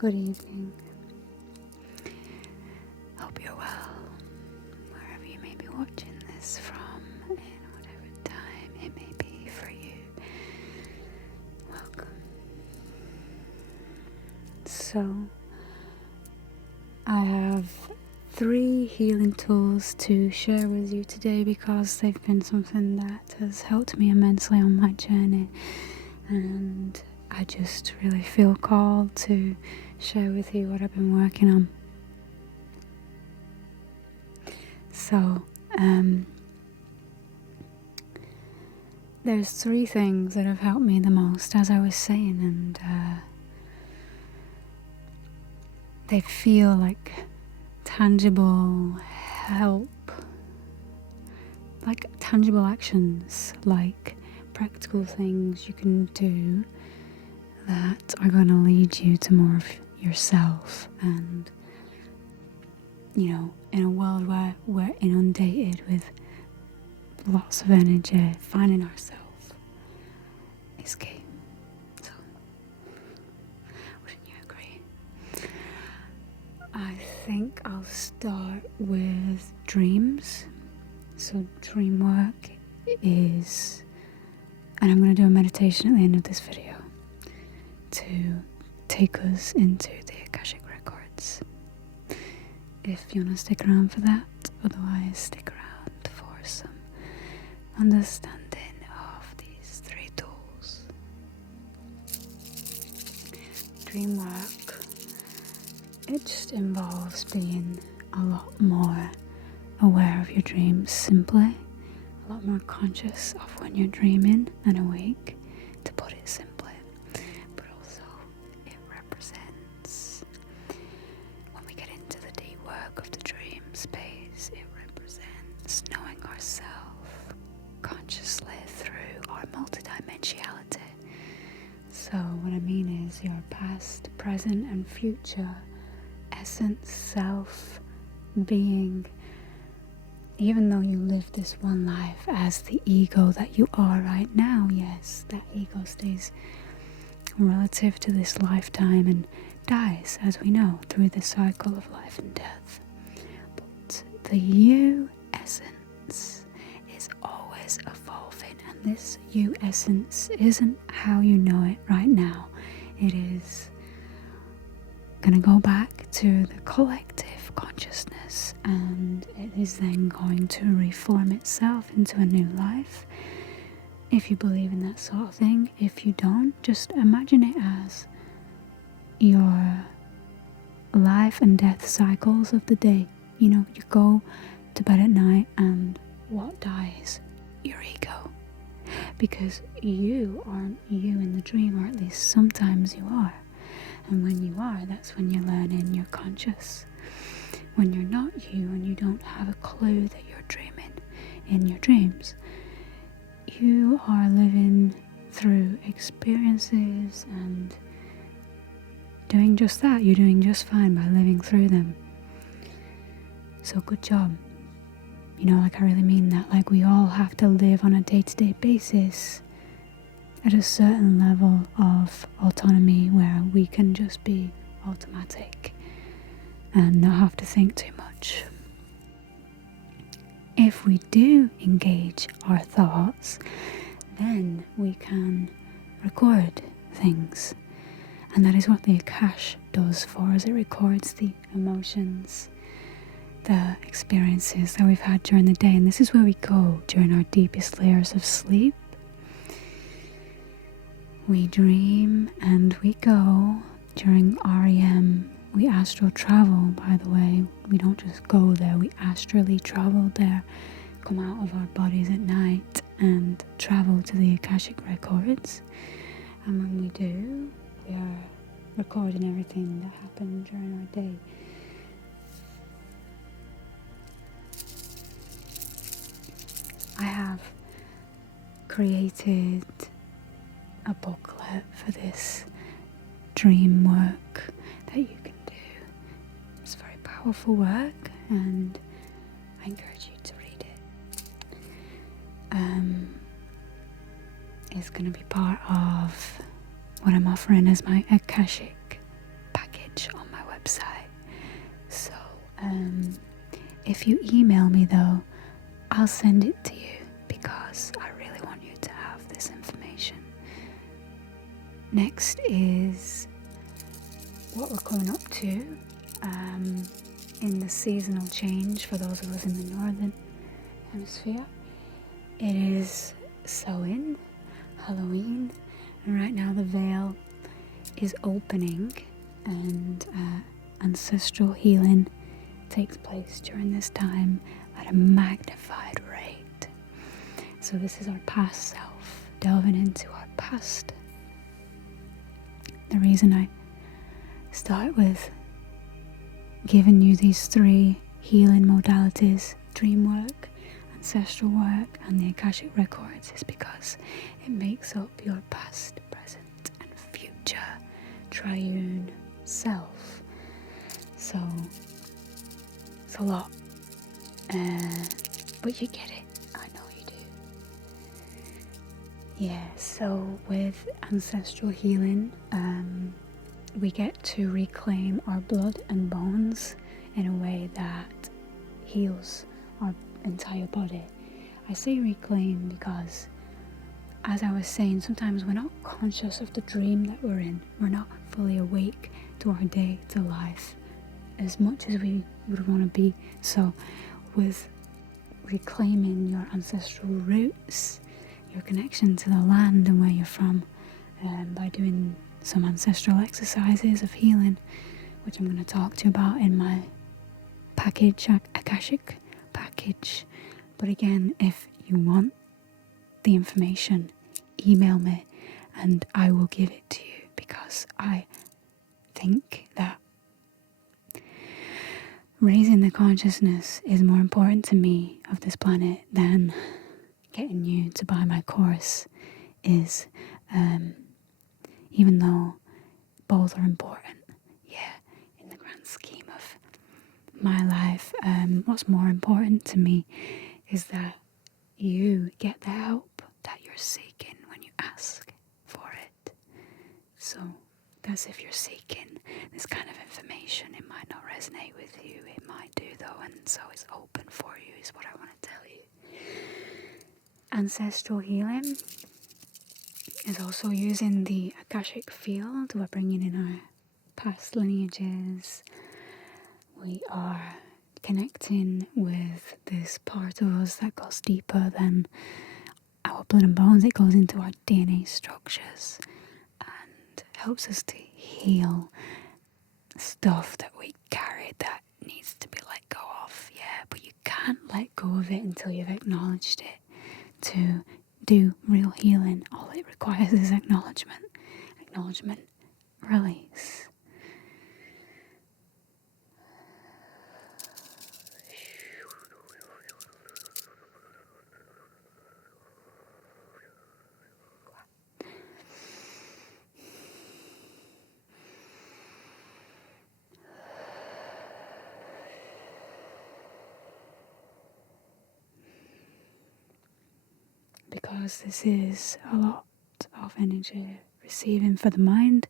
good evening. Hope you're well, wherever you may be watching this from, in whatever time it may be for you. Welcome. So, I have 3 healing tools to share with you today because they've been something that has helped me immensely on my journey, and I just really feel called to share with you what I've been working on. So, there's 3 things that have helped me the most, as I was saying, and they feel like tangible help, like tangible actions, like practical things you can do that are going to lead you to more of yourself. And you know, in a world where we're inundated with lots of energy, finding ourselves is key. So, wouldn't you agree? I think I'll start with dreams. So Dreamwork is, and I'm going to do a meditation at the end of this video to take us into the Akashic Records. If you want to stick around for that, otherwise stick around for some understanding of these 3 tools. Dreamwork, it just involves being a lot more aware of your dreams, simply a lot more conscious of when you're dreaming and awake, to put it simply. But also it represents, when we get into the deep work of the dream space, it represents knowing ourselves consciously through our multidimensionality. So what I mean is your past, present and future essence, self, being. Even though you live this one life as the ego that you are right now, yes, that ego stays relative to this lifetime and dies, as we know, through the cycle of life and death. But the you essence is always evolving, and this you essence isn't how you know it right now. It is going to go back to the collective consciousness, and it is then going to reform itself into a new life. If you believe in that sort of thing, if you don't, just imagine it as your life and death cycles of the day. You know, you go to bed at night and what dies? Your ego. Because you aren't you in the dream, or at least sometimes you are. And when you are, that's when you're learning, you're conscious. When you're not you and you don't have a clue that you're dreaming in your dreams, you are living through experiences and doing just that. You're doing just fine by living through them. So good job. You know, like I really mean that. Like we all have to live on a day-to-day basis at a certain level of autonomy where we can just be automatic and not have to think too much. If we do engage our thoughts, then we can record things. And that is what the Akash does for us. It records the emotions, the experiences that we've had during the day. And this is where we go during our deepest layers of sleep. We dream and we go during REM. We astral travel, by the way. We don't just go there, we astrally travel there, come out of our bodies at night and travel to the Akashic Records. And when we do, we are recording everything that happened during our day. I have created a booklet for this dream work that you can do. It's very powerful work and I encourage you to read it. It's going to be part of what I'm offering as my Akashic package. If you email me though, I'll send it to you because I really want you to have this information. Next is what we're coming up to in the seasonal change for those of us in the northern hemisphere. It is Samhain, Halloween, and right now the veil is opening, and ancestral healing takes place during this time at a magnified rate. So this is our past self, delving into our past. The reason I start with giving you these 3 healing modalities, Dreamwork, Ancestral work, and the Akashic records, is because it makes up your past, present, and future triune self. So it's a lot, but you get it. I know you do. Yeah, so with ancestral healing, we get to reclaim our blood and bones in a way that heals our entire body. I say reclaim because, as I was saying, sometimes we're not conscious of the dream that we're in. We're not fully awake to our day, to life, as much as we would want to be. So with reclaiming your ancestral roots, your connection to the land and where you're from, by doing some ancestral exercises of healing, which I'm going to talk to you about in my package, Akashic package. But again, if you want the information, email me and I will give it to you, because I think that raising the consciousness is more important to me of this planet than getting you to buy my course is, even though both are important, in the grand scheme of my life, what's more important to me is that you get the help that you're seeking when you ask for it. So that's if you're seeking this kind of information. It might not resonate with you, it might do though, and so it's open for you, is what I want to tell you. Ancestral healing is also using the Akashic field. We're bringing in our past lineages. We are connecting with this part of us that goes deeper than our blood and bones. It goes into our DNA structures and helps us to heal stuff that we carry that needs to be let go of. But you can't let go of it until you've acknowledged it. To do real healing, all it requires is acknowledgement. Acknowledgement, release. Because this is a lot of energy receiving for the mind,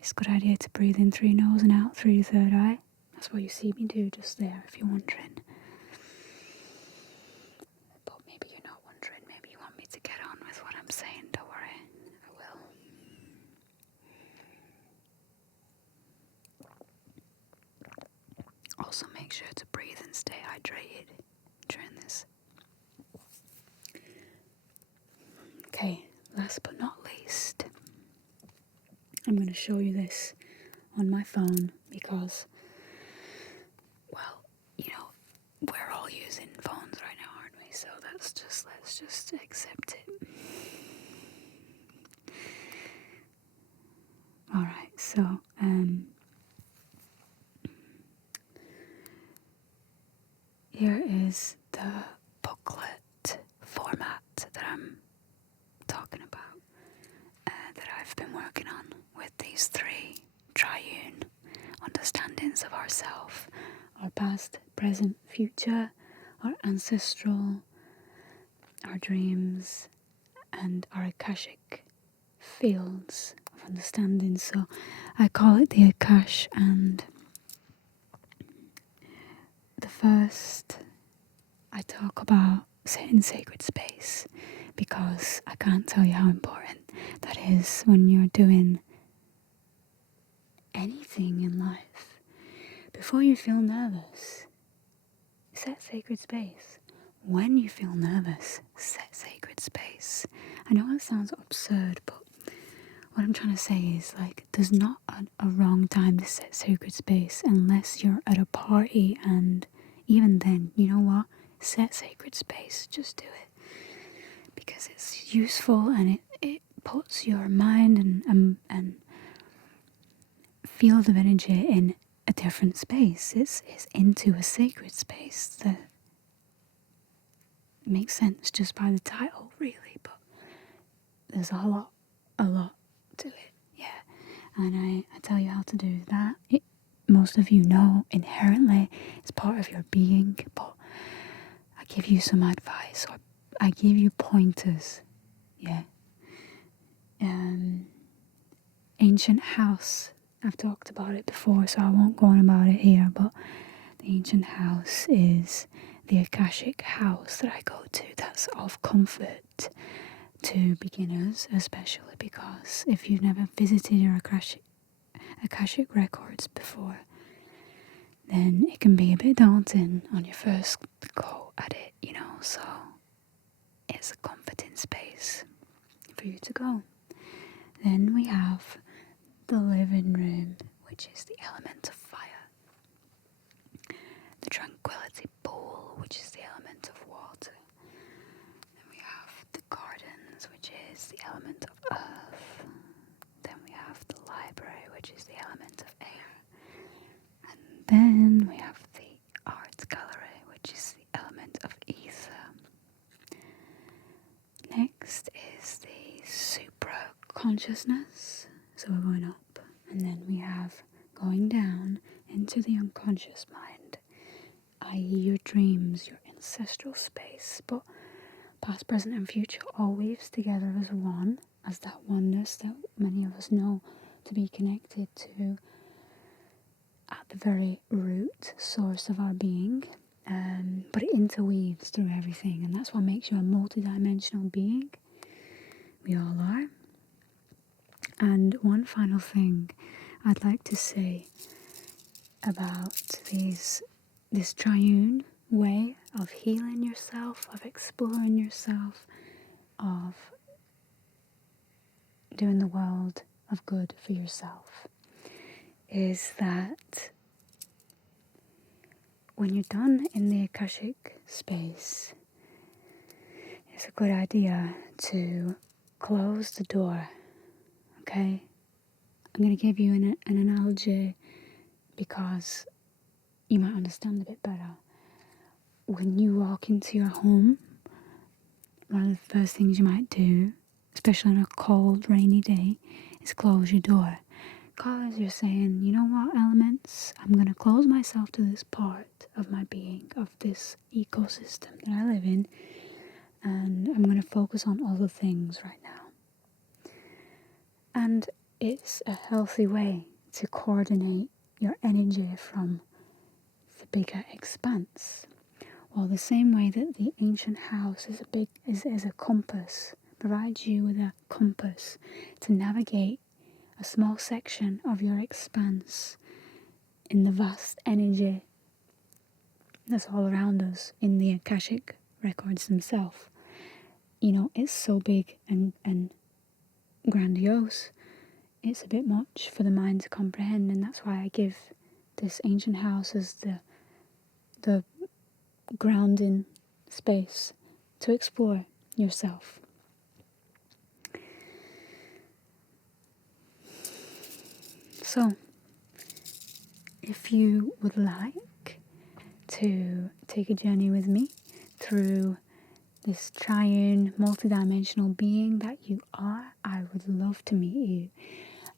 it's a good idea to breathe in through your nose and out through your third eye. That's what you see me do just there, if you're wondering. But maybe you're not wondering, maybe you want me to get on with what I'm saying. Don't worry, I will. Also make sure to breathe and stay hydrated during this. Okay, last but not least, I'm going to show you this on my phone because, well, we're all using phones right now, aren't we? So let's just accept it. Alright, so, here is the booklet format that I'm talking about, that I've been working on with these 3 triune understandings of ourself: our past, present, future, our ancestral, our dreams, and our Akashic fields of understanding. So I call it the Akash, and first, I talk about setting sacred space because I can't tell you how important that is when you're doing anything in life. Before you feel nervous, set sacred space. When you feel nervous, set sacred space. I know it sounds absurd, but what I'm trying to say is, like, there's not a wrong time to set sacred space unless you're at a party, and even then, you know what? Set sacred space. Just do it. Because it's useful and it puts your mind and field of energy in a different space. It's into a sacred space that makes sense just by the title, really, but there's a lot to it, yeah. And I tell you how to do that. Most of you know inherently it's part of your being, but I give you some advice, or I give you pointers, yeah. Ancient house, I've talked about it before, so I won't go on about it here, but the ancient house is the Akashic house that I go to. That's of comfort to beginners, especially because if you've never visited your Akashic records before, then it can be a bit daunting on your first go at it, you know, so it's a comforting space for you to go. Then we have the living room, which is the element of fire. The tranquility pool, which is the element of water. Then we have the gardens, which is the element of earth. Then we have the library, which is the element of air. And then we have the art gallery, which is the element of ether. Next is the supra consciousness. So we're going up, and then we have going down into the unconscious mind, i.e. your dreams, your ancestral space, but past, present and future all weaves together as one, as that oneness that many of us know to be connected to at the very root source of our being, but it interweaves through everything, and that's what makes you a multidimensional being. We all are. And one final thing I'd like to say about this triune way of healing yourself, of exploring yourself, of doing the world of good for yourself, is that when you're done in the Akashic space, it's a good idea to close the door. Okay, I'm going to give you an analogy because you might understand a bit better. When you walk into your home, one of the first things you might do, especially on a cold, rainy day, is close your door. Because you're saying, you know what, elements, I'm going to close myself to this part of my being, of this ecosystem that I live in, and I'm going to focus on other things right now. And it's a healthy way to coordinate your energy from the bigger expanse. Well, the same way that the ancient house is a compass, provides you with a compass to navigate a small section of your expanse in the vast energy that's all around us in the Akashic records themselves. You know, it's so big and grandiose, it's a bit much for the mind to comprehend, and that's why I give this ancient house as the grounding space to explore yourself. So, if you would like to take a journey with me through this triune, multidimensional being that you are, I would love to meet you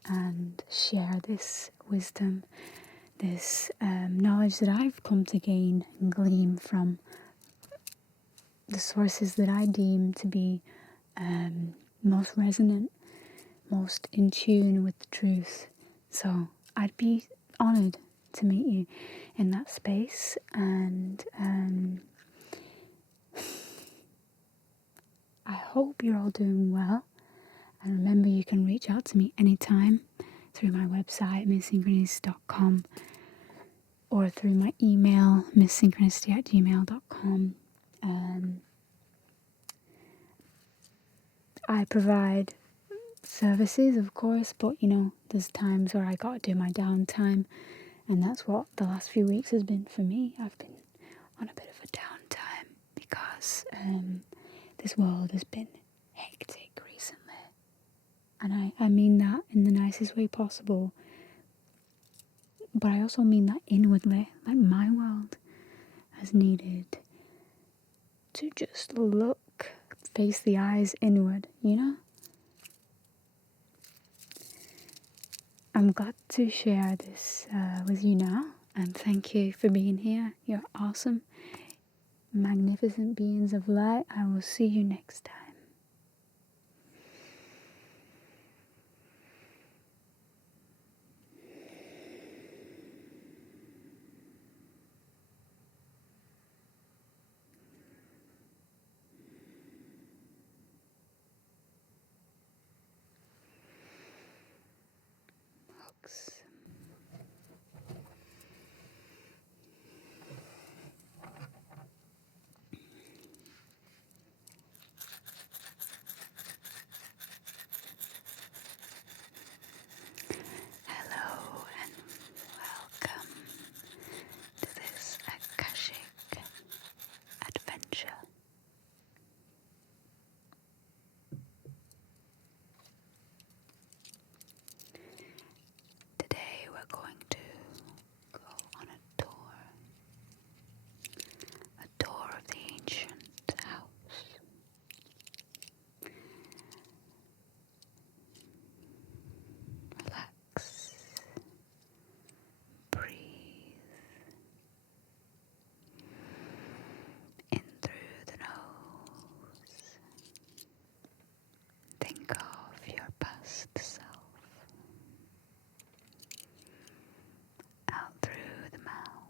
and share this wisdom, this knowledge that I've come to gain and glean from the sources that I deem to be most resonant, most in tune with the truth. So I'd be honoured to meet you in that space. And I hope you're all doing well. And remember, you can reach out to me anytime through my website, misssynchronicity.com, or through my email, misssynchronicity@gmail.com. I provide services, of course, but there's times where I gotta do my downtime, and that's what the last few weeks has been for me. I've been on a bit of a downtime because this world has been hectic recently, and I mean that in the nicest way possible, but I also mean that inwardly. Like, my world has needed to just face the eyes inward, I'm glad to share this with you now, and thank you for being here. You're awesome, magnificent beings of light. I will see you next time. Hugs. Hello and welcome to this Akashic adventure. Today we're going to go on a tour of the ancient house. Relax, breathe in through the nose. Think of your past self. Out through the mouth.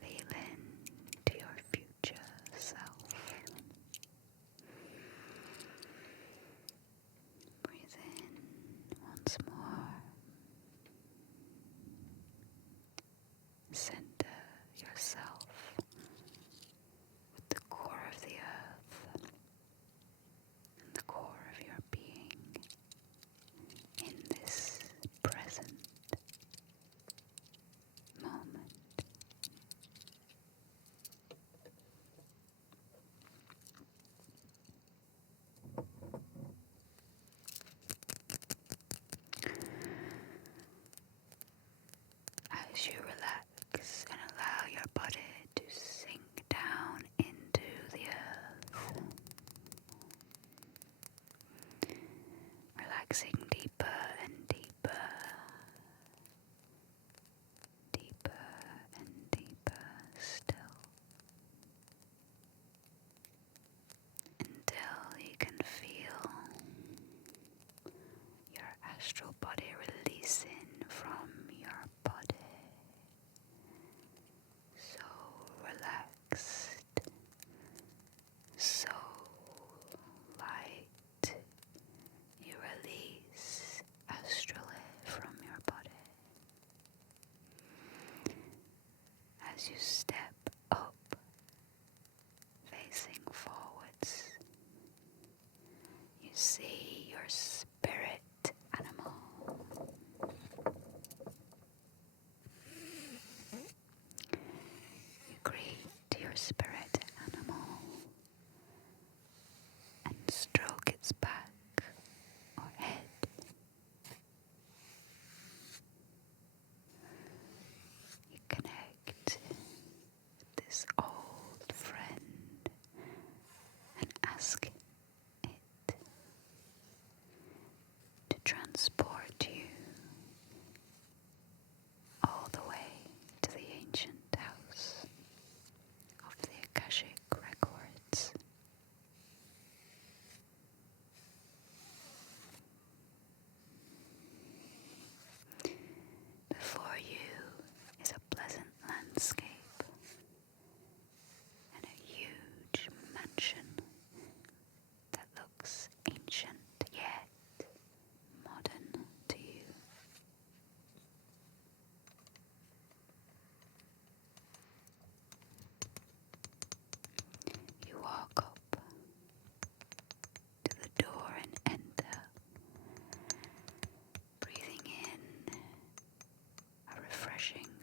Feel into your future self. Breathe in once more. Center yourself with the core of the earth and the core of your being in this present moment. As you relax and allow your body to sink down into the earth, relaxing deeper and deeper, deeper and deeper still, until you can feel your astral body releasing from your body. So relaxed, so light, you release astrally from your body. As you step up, facing forwards, you see your spirit animal. You greet your spirit animal and stroke its back or head. You connect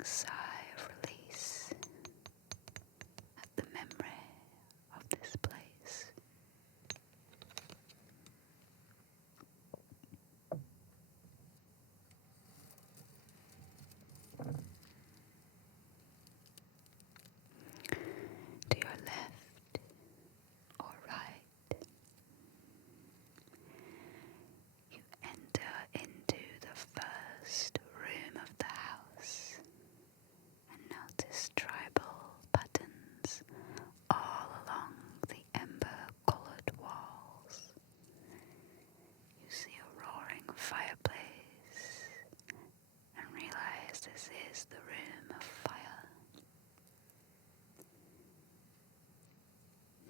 sigh of release at the memory of this place. To your left or right, you enter into the first room of the house and notice tribal patterns all along the ember-coloured walls. You see a roaring fireplace and realize this is the room of fire.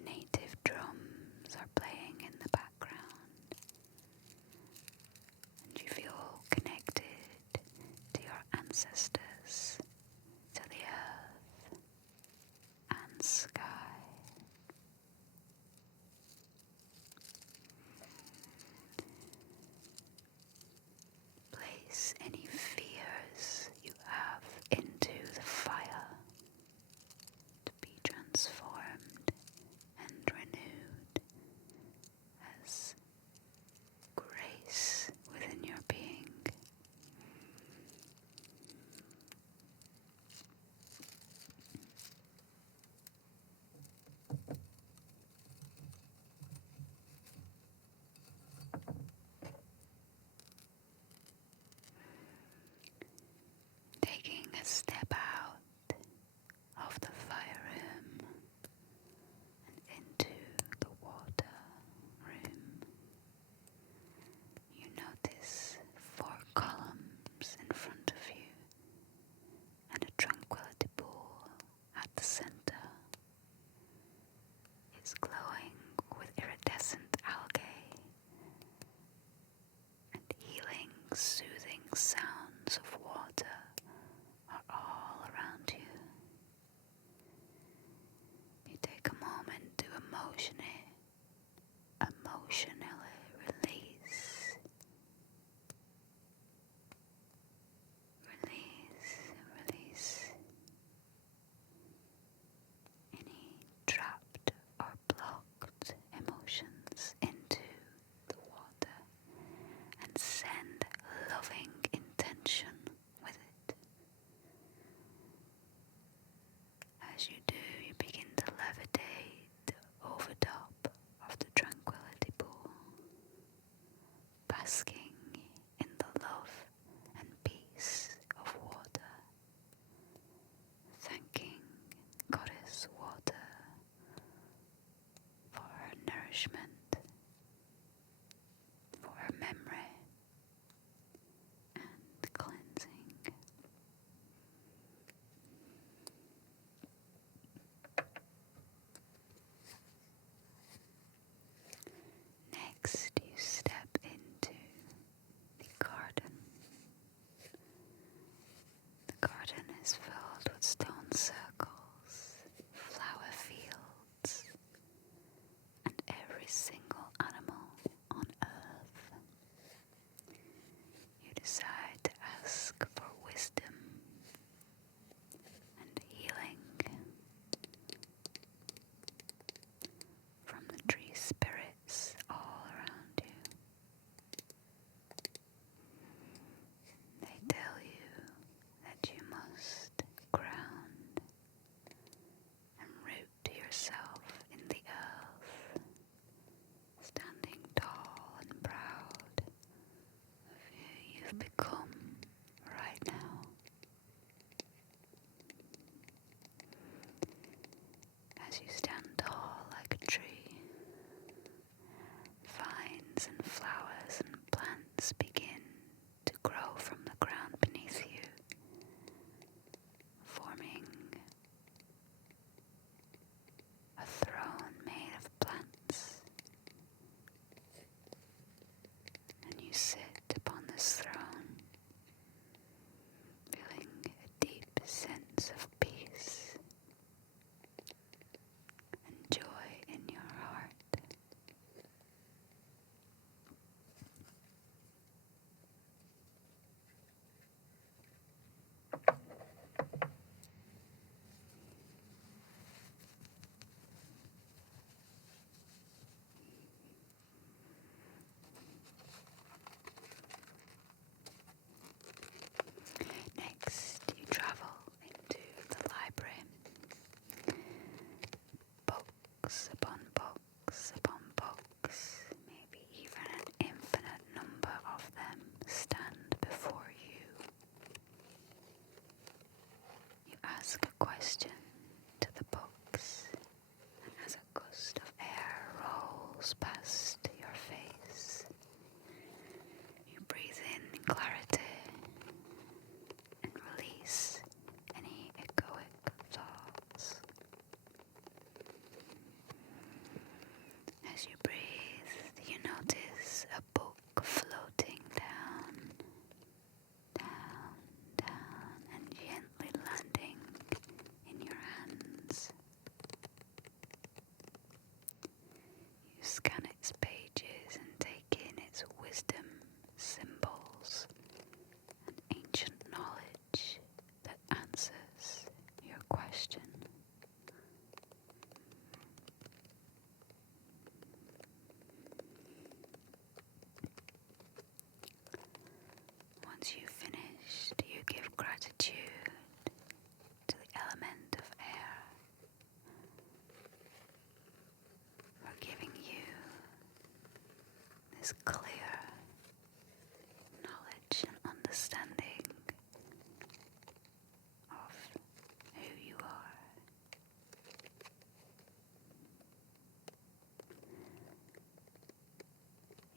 Native drums are playing in the background, and you feel connected to your ancestors, to the earth and sky. Place any fears you have into the fire to be transformed and renewed as grace within your being. Taking a step out of the fire room and into the water room, you notice 4 columns in front of you and a tranquility pool at the center. It's glowing with iridescent algae and healing, soothing sounds of water are all around you. You take a moment to emotionally release any trapped or blocked emotions into the water and send loving intention with it. As you do, you begin to levitate over top of the tranquility pool, basking in the love and peace of water, thanking Goddess Water for her nourishment, for her memory and cleansing. Next, you step into the garden. The garden is filled with stone circles, flower fields, and every single animal on earth. You decide to ask for wisdom and healing from the tree spirits all around you. They tell you that you must ground and root yourself in the earth, standing tall and proud of who you've become right now. As you stand tall like a tree, vines and flowers and plants begin to grow from the ground beneath you, forming a throne made of plants. And you sit upon this throne, feeling a deep sense of peace question to the books, and as a gust of air rolls past your face, you breathe in clarity and release any egoic thoughts. As you breathe, you notice a book floating down, and gently landing in your hands. You scan its pages and take in its wisdom, symbols, and ancient knowledge that answers your question. Once you've finished, you give gratitude to the element of air for giving you this clear knowledge and understanding of who you are.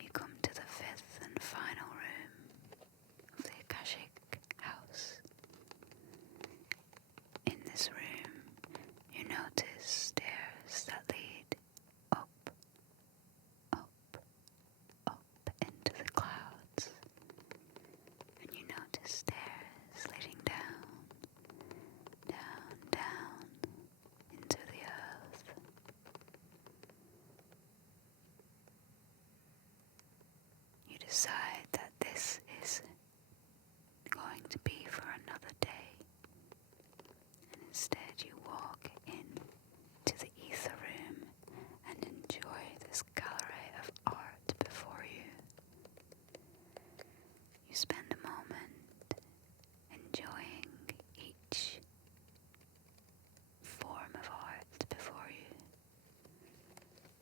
You come to the fifth and final room of the Akashic house. In this room, you notice stairs that lead up, into the clouds. And you notice stairs leading down into the earth. You decide that this is going to be for another day, and instead you walk in to the ether room and enjoy this gallery of art before you. You spend a moment enjoying each form of art before you,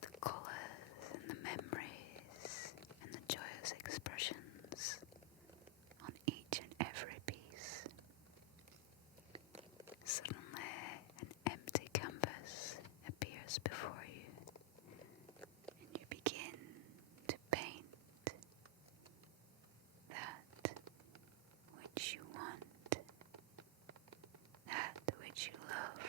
the colours and the memories and the joyous expressions on each and every piece. Suddenly, an empty canvas appears before you, and you begin to paint that which you want, that which you love.